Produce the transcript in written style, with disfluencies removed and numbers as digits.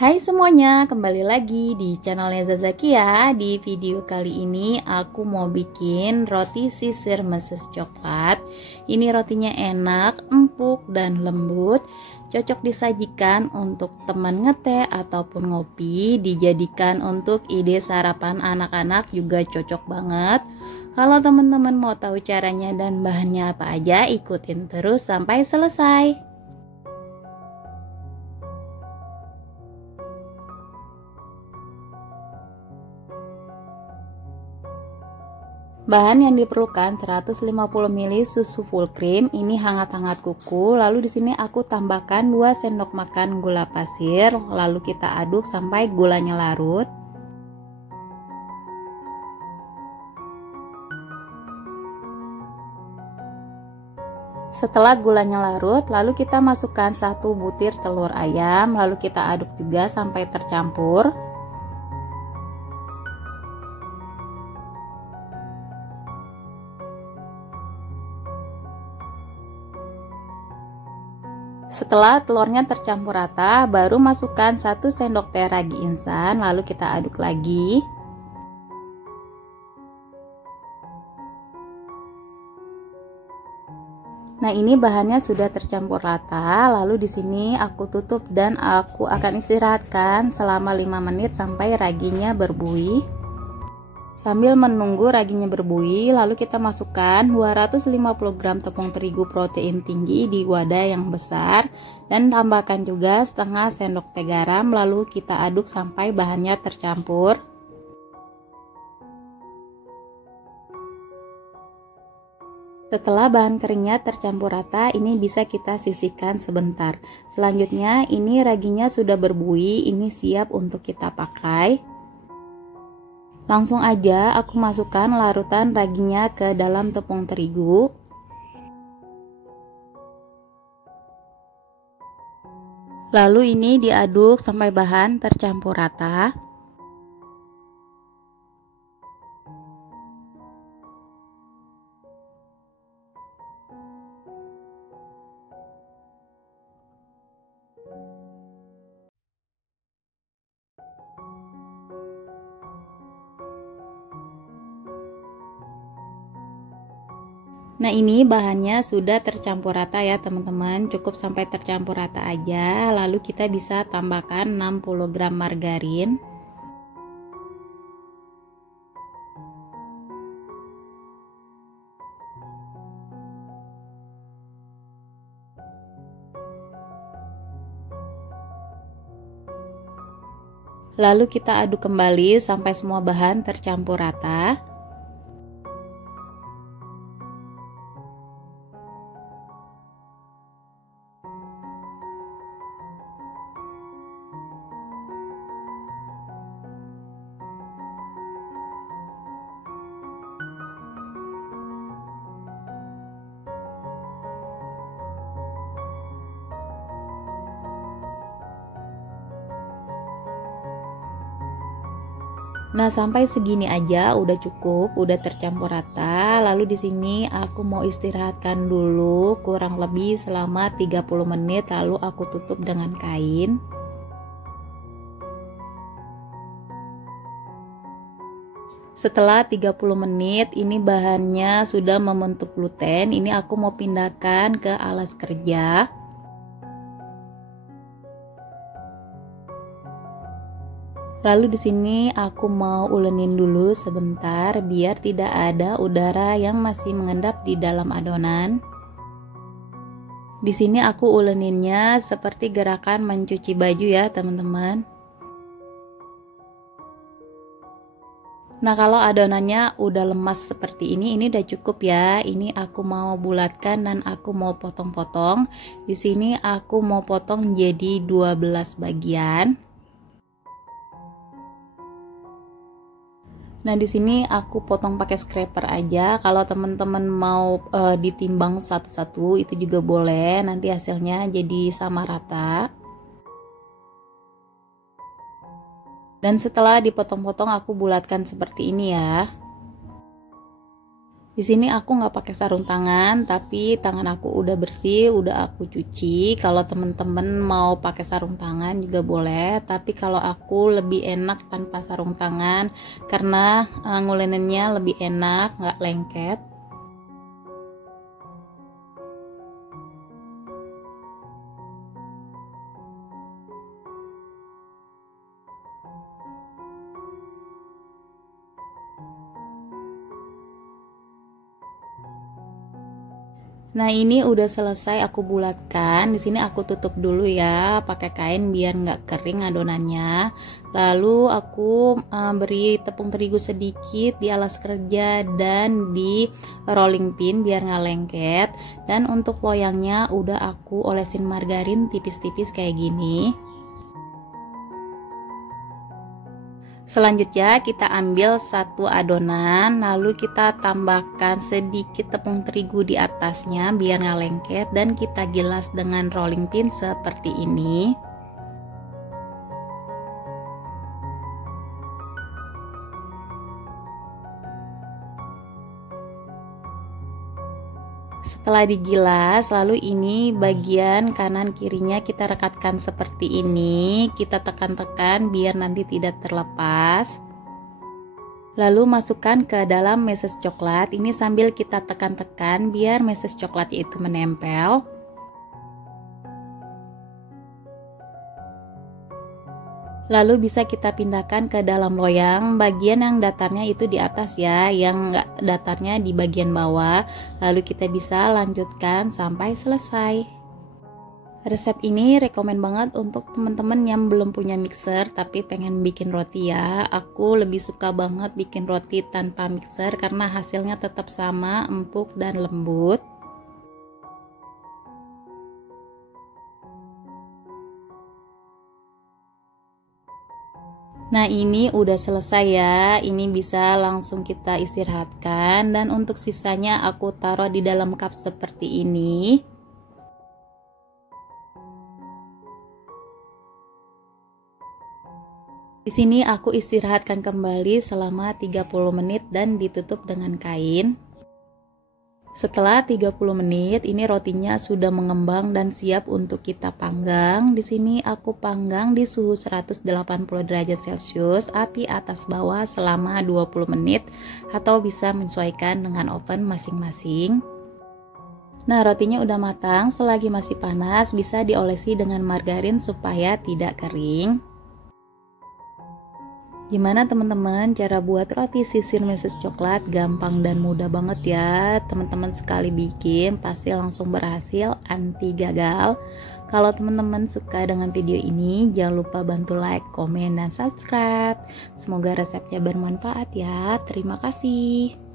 Hai semuanya, kembali lagi di channelnya Zazakia. Di video kali ini aku mau bikin roti sisir meses coklat. Ini rotinya enak, empuk, dan lembut. Cocok disajikan untuk teman ngeteh ataupun ngopi. Dijadikan untuk ide sarapan anak-anak juga cocok banget. Kalau teman-teman mau tahu caranya dan bahannya apa aja, ikutin terus sampai selesai. Bahan yang diperlukan 150 ml susu full cream, ini hangat-hangat kuku. Lalu di sini aku tambahkan 2 sendok makan gula pasir, lalu kita aduk sampai gulanya larut. Setelah gulanya larut, lalu kita masukkan 1 butir telur ayam, lalu kita aduk juga sampai tercampur. Setelah telurnya tercampur rata, baru masukkan 1 sendok teh ragi instan, lalu kita aduk lagi. Nah, ini bahannya sudah tercampur rata, lalu di sini aku tutup dan aku akan istirahatkan selama 5 menit sampai raginya berbuih. Sambil menunggu raginya berbuih, lalu kita masukkan 250 gram tepung terigu protein tinggi di wadah yang besar dan tambahkan juga setengah sendok teh garam, lalu kita aduk sampai bahannya tercampur. Setelah bahan keringnya tercampur rata, ini bisa kita sisihkan sebentar. Selanjutnya, ini raginya sudah berbuih, ini siap untuk kita pakai. Langsung aja aku masukkan larutan raginya ke dalam tepung terigu. Lalu ini diaduk sampai bahan tercampur rata. Nah, ini bahannya sudah tercampur rata ya teman-teman, cukup sampai tercampur rata aja. Lalu kita bisa tambahkan 60 gram margarin. Lalu kita aduk kembali sampai semua bahan tercampur rata. Nah, sampai segini aja udah cukup, udah tercampur rata. Lalu di sini aku mau istirahatkan dulu kurang lebih selama 30 menit, lalu aku tutup dengan kain. Setelah 30 menit, ini bahannya sudah membentuk gluten. Ini aku mau pindahkan ke alas kerja. Lalu di sini aku mau ulenin dulu sebentar biar tidak ada udara yang masih mengendap di dalam adonan. Di sini aku uleninnya seperti gerakan mencuci baju ya, teman-teman. Nah, kalau adonannya udah lemas seperti ini udah cukup ya. Ini aku mau bulatkan dan aku mau potong-potong. Di sini aku mau potong jadi 12 bagian. Nah, di sini aku potong pakai scraper aja. Kalau teman-teman mau ditimbang satu-satu itu juga boleh. Nanti hasilnya jadi sama rata. Dan setelah dipotong-potong aku bulatkan seperti ini ya. Di sini aku nggak pakai sarung tangan, tapi tangan aku udah bersih, udah aku cuci. Kalau temen-temen mau pakai sarung tangan juga boleh, tapi kalau aku lebih enak tanpa sarung tangan karena ngulenennya lebih enak, nggak lengket. Nah, ini udah selesai aku bulatkan. Di sini aku tutup dulu ya pakai kain biar nggak kering adonannya. Lalu aku beri tepung terigu sedikit di alas kerja dan di rolling pin biar nggak lengket. Dan untuk loyangnya udah aku olesin margarin tipis-tipis kayak gini. Selanjutnya kita ambil satu adonan, lalu kita tambahkan sedikit tepung terigu di atasnya biar nggak lengket, dan kita gilas dengan rolling pin seperti ini. Setelah digilas, lalu ini bagian kanan kirinya kita rekatkan seperti ini. Kita tekan-tekan biar nanti tidak terlepas. Lalu masukkan ke dalam meses coklat. Ini sambil kita tekan-tekan biar meses coklatnya itu menempel. Lalu bisa kita pindahkan ke dalam loyang, bagian yang datarnya itu di atas ya, yang enggak datarnya di bagian bawah. Lalu kita bisa lanjutkan sampai selesai. Resep ini rekomen banget untuk teman-teman yang belum punya mixer tapi pengen bikin roti ya. Aku lebih suka banget bikin roti tanpa mixer karena hasilnya tetap sama, empuk dan lembut. Nah, ini udah selesai ya. Ini bisa langsung kita istirahatkan, dan untuk sisanya aku taruh di dalam cup seperti ini. Di sini aku istirahatkan kembali selama 30 menit dan ditutup dengan kain. Setelah 30 menit, ini rotinya sudah mengembang dan siap untuk kita panggang. Di sini aku panggang di suhu 180 derajat Celcius, api atas bawah selama 20 menit atau bisa menyesuaikan dengan oven masing-masing. Nah, rotinya udah matang, selagi masih panas bisa diolesi dengan margarin supaya tidak kering. Gimana teman-teman cara buat roti sisir meses coklat? Gampang dan mudah banget ya. Teman-teman sekali bikin pasti langsung berhasil, anti gagal. Kalau teman-teman suka dengan video ini, jangan lupa bantu like, komen, dan subscribe. Semoga resepnya bermanfaat ya. Terima kasih.